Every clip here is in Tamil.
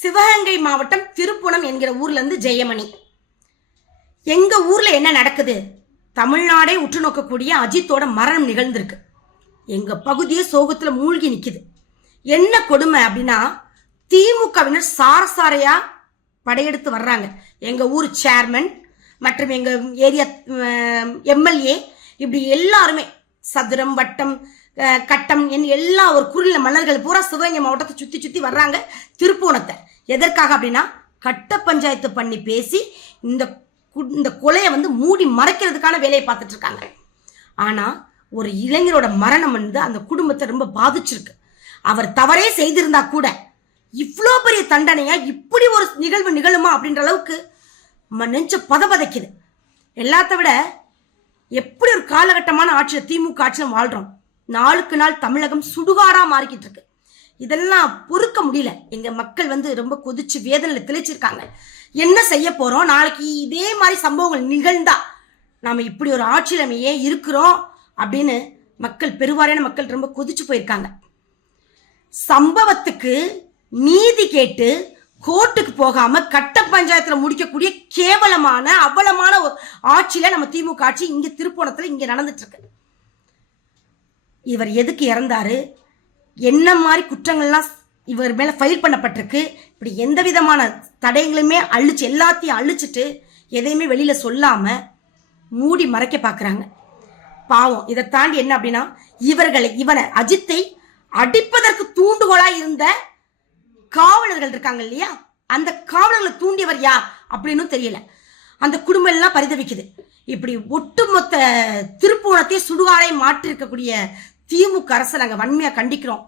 சிவகங்கை மாவட்டம் திருப்புணம் என்கிற ஊர்ல இருந்து ஜெயமணி. எங்க ஊர்ல என்ன நடக்குது? தமிழ்நாடே உற்று நோக்கக்கூடிய அஜித்தோட மரணம் நிகழ்ந்திருக்கு. எங்க பகுதியே சோகத்துல மூழ்கி நிக்குது. என்ன கொடுமை அப்படின்னா திமுகவினர் சாரசாரையா படையெடுத்து வர்றாங்க. எங்க ஊர் சேர்மன் மற்றும் எங்க ஏரியா எம்எல்ஏ இப்படி எல்லாருமே சதுரம் வட்டம் கட்டம் என் எல்லா ஒரு குறுநில மன்னர்கள் பூரா சிவகங்கை மாவட்டத்தை சுற்றி சுற்றி வர்றாங்க திருப்பூணத்தை. எதற்காக அப்படின்னா கட்ட பஞ்சாயத்து பண்ணி பேசி இந்த கு- இந்த கொலையை வந்து மூடி மறைக்கிறதுக்கான வேலையை பார்த்துட்டு இருக்காங்க. ஒரு இளைஞரோட மரணம் வந்து அந்த குடும்பத்தை ரொம்ப பாதிச்சிருக்கு. அவர் தவறே செய்திருந்தா கூட இவ்வளோ பெரிய தண்டனையா இப்படி ஒரு நிகழ்வு நிகழுமா அப்படின்ற அளவுக்கு நெஞ்ச பதபதைக்குது. எல்லாத்த விட எப்படி ஒரு காலகட்டமான ஆட்சியில் திமுக ஆட்சியில் வாழ்கிறோம் நாளுக்கு நாள் தமிழகம் சுடுகாடா மாறிக்கிட்டு இருக்கு. இதெல்லாம் பொறுக்க முடியல. எங்க மக்கள் வந்து ரொம்ப கொதிச்சு வேதனையில திளைச்சிருக்காங்க. என்ன செய்ய போறோம்? நாளைக்கு இதே மாதிரி சம்பவங்கள் நிகழ்ந்தா நாம இப்படி ஒரு ஆட்சியில் நம்ம ஏன் இருக்கிறோம்? அப்படின்னு மக்கள் பெருவாரியான மக்கள் ரொம்ப கொதிச்சு போயிருக்காங்க. சம்பவத்துக்கு நீதி கேட்டு கோர்ட்டுக்கு போகாம கட்ட பஞ்சாயத்துல முடிக்கக்கூடிய கேவலமான அவலமான ஒரு ஆட்சியில நம்ம திமுக ஆட்சி இங்க திருப்போணத்துல இங்க நடந்துட்டு இருக்கு. இவர் எதுக்கு இறந்தாரு? என்ன மாதிரி குற்றங்கள்லாம் இவர் மேலே ஃபைல் பண்ணப்பட்டிருக்கு? இப்படி எந்த விதமான தடயங்களுமே அழிச்சு எல்லாத்தையும் அழிச்சிட்டு எதையுமே வெளியில் சொல்லாமல் மூடி மறைக்க பார்க்குறாங்க பாவம். இதை தாண்டி என்ன அப்படின்னா இவர்களை இவனை அஜித்தை அடிப்பதற்கு தூண்டுகோலாக இருந்த காவலர்கள் இருக்காங்க இல்லையா? அந்த காவலர்களை தூண்டியவர் யார் அப்படின்னு தெரியல. அந்த குடும்பம் எல்லாம் பரிதவிக்குது. இப்படி ஒட்டுமொத்த திருப்பூணத்தை சுடுகாடை மாற்றி இருக்கக்கூடிய திமுக அரசை நாங்கள் வன்மையாக கண்டிக்கிறோம்.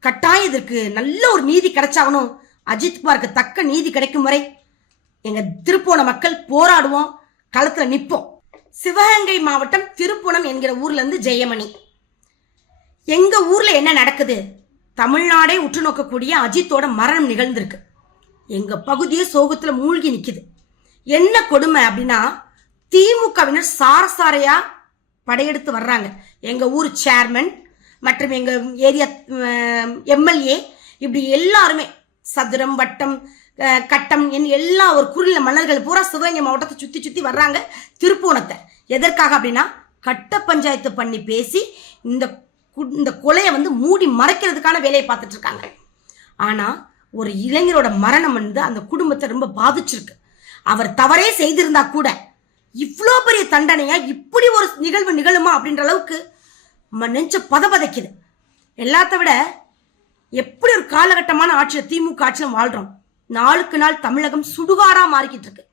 கட்டாயம் இதற்கு நல்ல ஒரு நீதி கிடைச்சாகணும். அஜித்குமாருக்கு தக்க நீதி கிடைக்கும் வரை எங்க திருப்போண மக்கள் போராடுவோம் களத்துல நிற்போம் சிவகங்கை மாவட்டம் திருப்புணம் என்கிற ஊர்ல இருந்து ஜெயமணி. எங்க ஊர்ல என்ன நடக்குது? தமிழ்நாடே உற்று நோக்கக்கூடிய அஜித்தோட மரணம் நிகழ்ந்திருக்கு. எங்க பகுதியே சோகத்துல மூழ்கி நிக்குது. என்ன கொடுமை அப்படின்னா திமுகவினர் சாரசாரையா படையெடுத்து வர்றாங்க. எங்கள் ஊர் சேர்மன் மற்றும் எங்கள் ஏரியா எம்எல்ஏ இப்படி எல்லாருமே சதுரம் வட்டம் கட்டம் என் எல்லா ஒரு குறுநில மன்னர்கள் பூரா சிவகங்கை மாவட்டத்தை சுற்றி சுற்றி வர்றாங்க திருப்பூணத்தை. எதற்காக அப்படின்னா கட்ட பஞ்சாயத்து பண்ணி பேசி இந்த கு- இந்த கொலையை வந்து மூடி மறைக்கிறதுக்கான வேலையை பார்த்துட்டு இருக்காங்க. ஒரு இளைஞரோட மரணம் வந்து அந்த குடும்பத்தை ரொம்ப பாதிச்சிருக்கு. அவர் தவறே செய்திருந்தா கூட இவ்வளோ பெரிய தண்டனையா இப்படி ஒரு நிகழ்வு நிகழுமா அப்படின்ற அளவுக்கு ம- நெஞ்ச பதபதைக்குது. எல்லாத்த விட எப்படி ஒரு காலகட்டமான ஆட்சியில் திமுக ஆட்சியில் வாழ்கிறோம் நாளுக்கு நாள் தமிழகம் சுடுகாடா மாறிக்கிட்டு இருக்கு.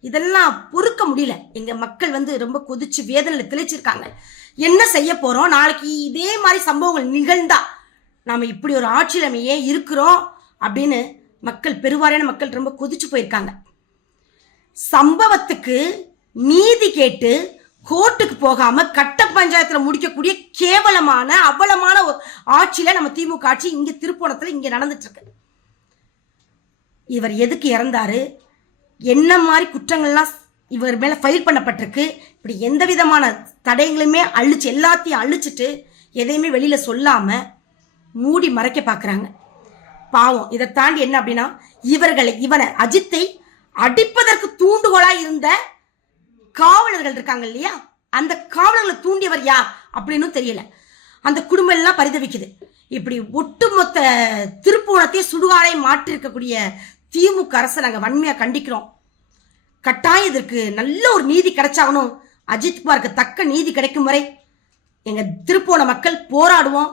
இதெல்லாம் பொறுக்க முடியல. எங்க மக்கள் வந்து ரொம்ப கொதிச்சு வேதனையில் திளைச்சிருக்காங்க. என்ன செய்ய போறோம்? நாளைக்கு இதே மாதிரி சம்பவங்கள் நிகழ்ந்தா நாம இப்படி ஒரு ஆட்சியில் நம்ம ஏன் இருக்கிறோம் அப்படின்னு மக்கள் பெருவாரியான மக்கள் ரொம்ப கொதிச்சு போயிருக்காங்க. சம்பவத்துக்கு நீதி கேட்டு கோர்ட்டுக்கு போகாம கட்ட பஞ்சாயத்துல முடிக்கக்கூடிய கேவலமான அவலமான ஒரு ஆட்சியில நம்ம திமுக ஆட்சி இங்க திருப்போணத்துல இங்க நடந்துட்டு இருக்கு இவர் எதுக்கு இறந்தாரு? என்ன மாதிரி குற்றங்கள்லாம் இவர் மேல ஃபைல் பண்ணப்பட்டிருக்கு? இப்படி எந்த விதமான தடயங்களுமே அழிச்சு எல்லாத்தையும் அழிச்சிட்டு எதையுமே வெளியில சொல்லாம மூடி மறைக்க பாக்குறாங்க. பாவம். இதை தாண்டி என்ன அப்படின்னா இவர்களை இவனை அஜித்தை அடிப்பதற்கு தூண்டுகோலா இருந்த காவலர்கள் இருக்காங்க இல்லையா? அந்த காவலர்களை தூண்டியவர் யார் அப்படின்னு தெரியல. அந்த குடும்பம் எல்லாம் பரிதவிக்குது. இப்படி ஒட்டுமொத்த திருப்பூணத்தையும் சுடுகாடை மாற்றிருக்கக்கூடிய திமுக அரசை நாங்கள் வன்மையாக கண்டிக்கிறோம். கட்டாயம் இதற்கு நல்ல ஒரு நீதி கிடைச்சாகணும். அஜித்குமாருக்கு தக்க நீதி கிடைக்கும் வரை எங்கள் திருப்போன மக்கள் போராடுவோம்.